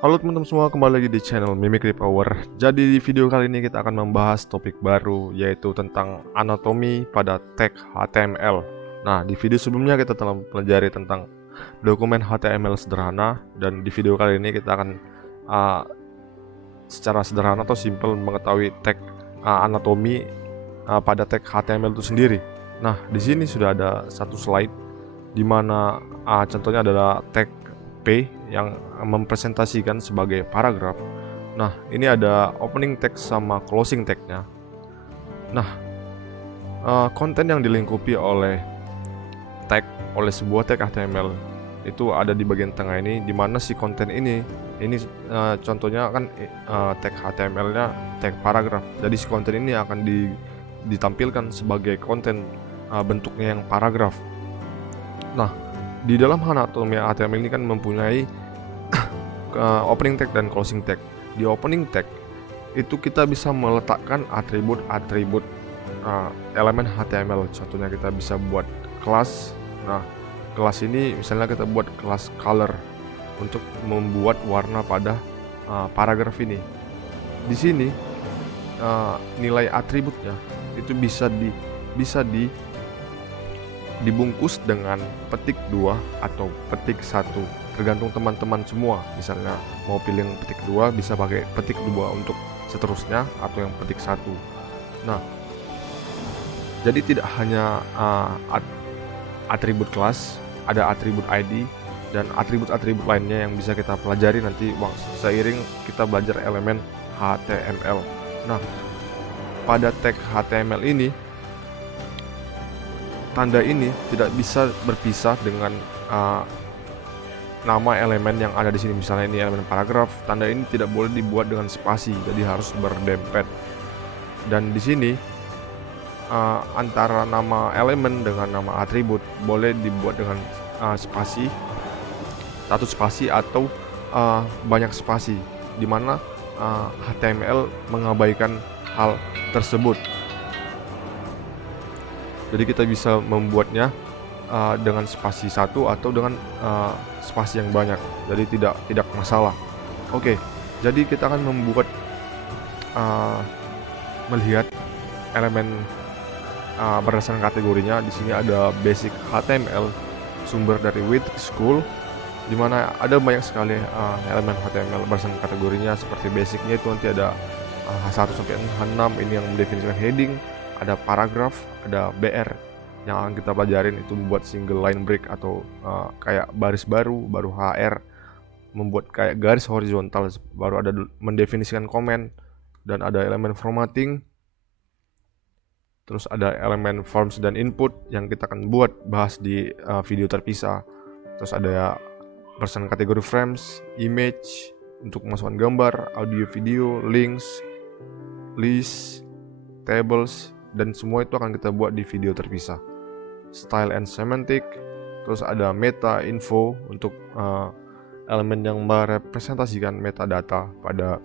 Halo teman-teman semua, kembali lagi di channel Mimicry Power. Jadi di video kali ini kita akan membahas topik baru, yaitu tentang anatomi pada tag HTML. Nah, di video sebelumnya kita telah mempelajari tentang dokumen HTML sederhana, dan di video kali ini kita akan secara sederhana atau simple mengetahui tag anatomi pada tag HTML itu sendiri. Nah, di sini sudah ada satu slide di mana contohnya adalah tag P yang mempresentasikan sebagai paragraf. Nah, ini ada opening text sama closing text-nya. Nah, konten yang dilingkupi oleh sebuah tag HTML itu ada di bagian tengah ini, di mana si konten ini contohnya kan tag HTML-nya tag paragraf. Jadi si konten ini akan ditampilkan sebagai konten bentuknya yang paragraf. Nah, di dalam anatomi HTML ini kan mempunyai opening tag dan closing tag. Di opening tag itu kita bisa meletakkan atribut-atribut elemen HTML. Contohnya kita bisa buat kelas. Nah, kelas ini misalnya kita buat kelas color untuk membuat warna pada paragraf ini. Di sini nilai atributnya itu bisa dibungkus dengan petik 2 atau petik 1, tergantung teman-teman semua. Misalnya mau pilih yang petik 2 bisa pakai petik 2 untuk seterusnya, atau yang petik 1. Nah, jadi tidak hanya atribut kelas, ada atribut ID dan atribut-atribut lainnya yang bisa kita pelajari nanti seiring kita belajar elemen HTML. Nah, pada tag HTML ini tanda ini tidak bisa berpisah dengan nama elemen yang ada di sini. Misalnya ini elemen paragraf, tanda ini tidak boleh dibuat dengan spasi, jadi harus berdempet. Dan di sini antara nama elemen dengan nama atribut boleh dibuat dengan spasi, satu spasi atau banyak spasi, dimana HTML mengabaikan hal tersebut. Jadi kita bisa membuatnya dengan spasi satu atau dengan spasi yang banyak. Jadi tidak masalah. Oke, jadi kita akan membuat melihat elemen berdasarkan kategorinya. Di sini ada basic HTML, sumber dari with school, di mana ada banyak sekali elemen HTML berdasarkan kategorinya. Seperti basicnya itu nanti ada H1 sampai H6, ini yang mendefinisikan heading. Ada paragraf, ada BR yang akan kita pelajarin, itu membuat single line break atau kayak baris baru HR, membuat kayak garis horizontal, baru ada mendefinisikan komen, dan ada elemen formatting, terus ada elemen forms dan input yang kita akan bahas di video terpisah. Terus ada berdasarkan kategori frames, image untuk memasukkan gambar, audio, video, links, list, tables, dan semua itu akan kita buat di video terpisah. Style and semantic, terus ada meta info untuk elemen yang merepresentasikan metadata pada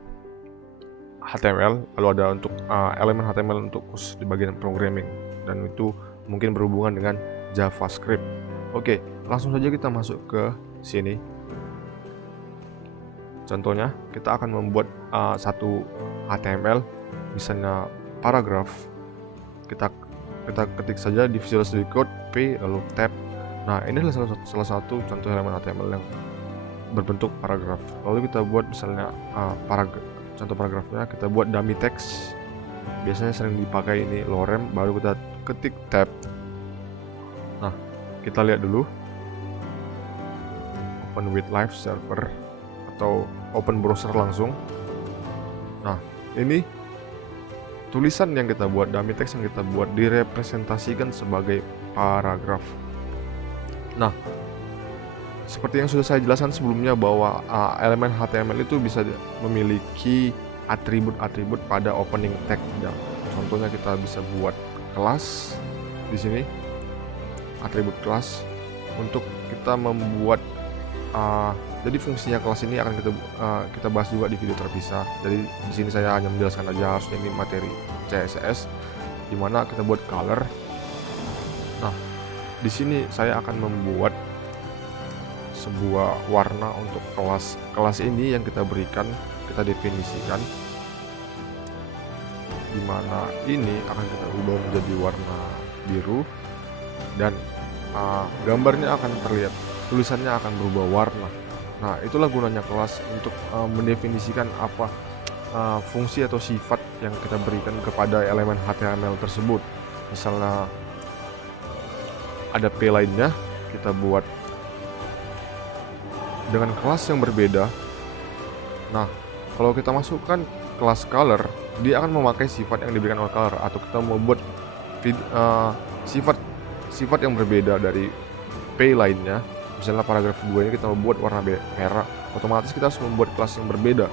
HTML. Lalu ada untuk elemen HTML untuk khusus di bagian programming, dan itu mungkin berhubungan dengan JavaScript. Oke, langsung saja kita masuk ke sini. Contohnya kita akan membuat satu HTML, misalnya paragraf. Kita ketik saja di Visual Studio Code P lalu tab. Nah, ini adalah salah satu contoh elemen HTML yang berbentuk paragraf. Lalu kita buat misalnya contoh paragrafnya, kita buat dummy text. Biasanya sering dipakai ini lorem, baru kita ketik tab. Nah, kita lihat dulu open with live server atau open browser langsung. Nah, ini tulisan yang kita buat, dummy text yang kita buat, direpresentasikan sebagai paragraf. Nah, seperti yang sudah saya jelaskan sebelumnya bahwa elemen HTML itu bisa memiliki atribut-atribut pada opening tag. Contohnya kita bisa buat kelas di sini, atribut kelas untuk kita membuat jadi fungsinya kelas ini akan kita bahas juga di video terpisah. Jadi di sini saya hanya menjelaskan aja, harusnya ini materi CSS, dimana kita buat color. Nah, di sini saya akan membuat sebuah warna untuk kelas ini yang kita berikan, kita definisikan, dimana ini akan kita ubah menjadi warna biru dan gambarnya akan terlihat, tulisannya akan berubah warna. Nah, itulah gunanya kelas untuk mendefinisikan apa fungsi atau sifat yang kita berikan kepada elemen HTML tersebut. Misalnya ada P lainnya, kita buat dengan kelas yang berbeda. Nah, kalau kita masukkan kelas color, dia akan memakai sifat yang diberikan oleh color, atau kita membuat sifat yang berbeda dari P lainnya. Misalnya paragraf 2 ini kita membuat warna merah, otomatis kita harus membuat kelas yang berbeda,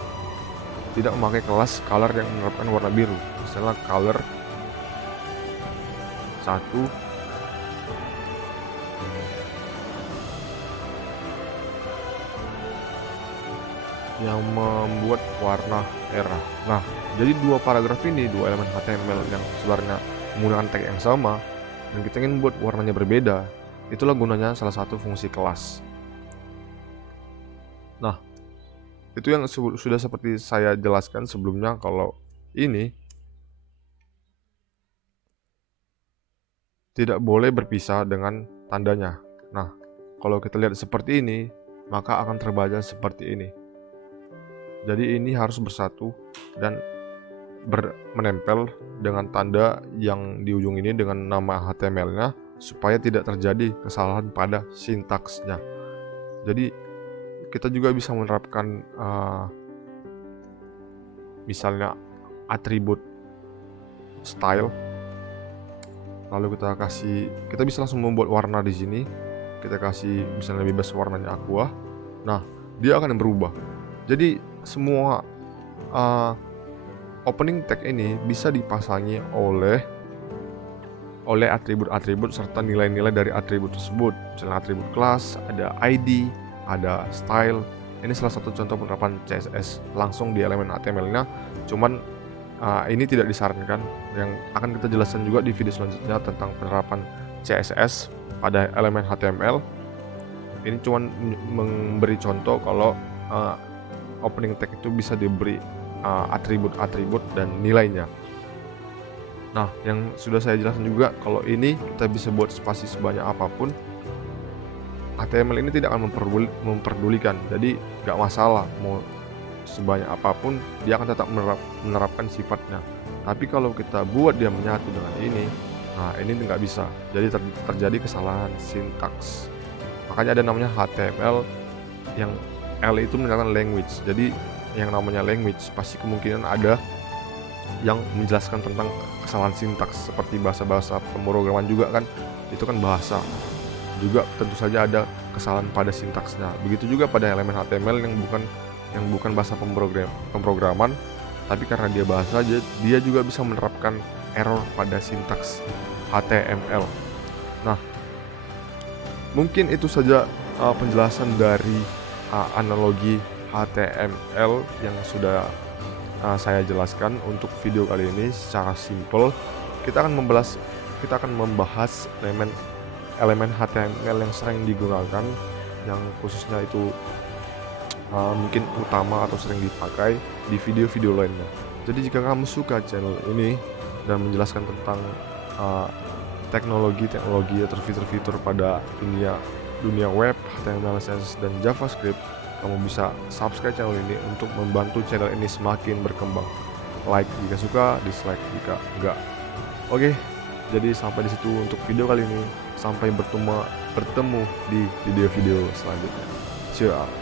tidak memakai kelas color yang menerapkan warna biru. Misalnya color 1 yang membuat warna merah. Nah, jadi dua paragraf ini, dua elemen HTML yang sebenarnya menggunakan tag yang sama, dan kita ingin membuat warnanya berbeda. Itulah gunanya salah satu fungsi kelas. Nah, itu yang sudah seperti saya jelaskan sebelumnya, kalau ini tidak boleh berpisah dengan tandanya. Nah, kalau kita lihat seperti ini, maka akan terbaca seperti ini. Jadi ini harus bersatu dan menempel dengan tanda yang di ujung ini dengan nama HTML-nya, supaya tidak terjadi kesalahan pada sintaksnya. Jadi kita juga bisa menerapkan misalnya atribut style, lalu kita bisa langsung membuat warna di sini. Kita kasih misalnya bebas warnanya aqua. Nah, dia akan berubah. Jadi semua opening tag ini bisa dipasangi oleh atribut-atribut serta nilai-nilai dari atribut tersebut. Misalnya atribut kelas, ada ID, ada style. Ini salah satu contoh penerapan CSS langsung di elemen HTML-nya. Cuman ini tidak disarankan. Yang akan kita jelaskan juga di video selanjutnya tentang penerapan CSS pada elemen HTML. Ini cuman memberi contoh kalau opening tag itu bisa diberi atribut-atribut dan nilainya. Nah, yang sudah saya jelaskan juga, kalau ini kita bisa buat spasi sebanyak apapun. HTML ini tidak akan memperdulikan, jadi nggak masalah mau sebanyak apapun, dia akan tetap menerapkan sifatnya. Tapi kalau kita buat dia menyatu dengan ini, nah ini nggak bisa, jadi terjadi kesalahan sintaks. Makanya ada namanya HTML, yang L itu menandakan language. Jadi yang namanya language pasti kemungkinan ada yang menjelaskan tentang kesalahan sintaks, seperti bahasa-bahasa pemrograman juga kan, itu kan bahasa juga, tentu saja ada kesalahan pada sintaksnya. Begitu juga pada elemen HTML yang bukan bahasa pemrograman, tapi karena dia bahasa, dia juga bisa menerapkan error pada sintaks HTML. Nah, mungkin itu saja penjelasan dari analogi HTML yang sudah saya jelaskan untuk video kali ini secara simple. Kita akan membahas elemen HTML yang sering digunakan, yang khususnya itu mungkin utama atau sering dipakai di video-video lainnya. Jadi jika kamu suka channel ini dan menjelaskan tentang teknologi atau fitur-fitur pada dunia web, HTML, CSS, dan JavaScript, kamu bisa subscribe channel ini untuk membantu channel ini semakin berkembang. Like jika suka, dislike jika enggak. Oke, jadi sampai di situ untuk video kali ini. Sampai bertemu di video-video selanjutnya. Ciao.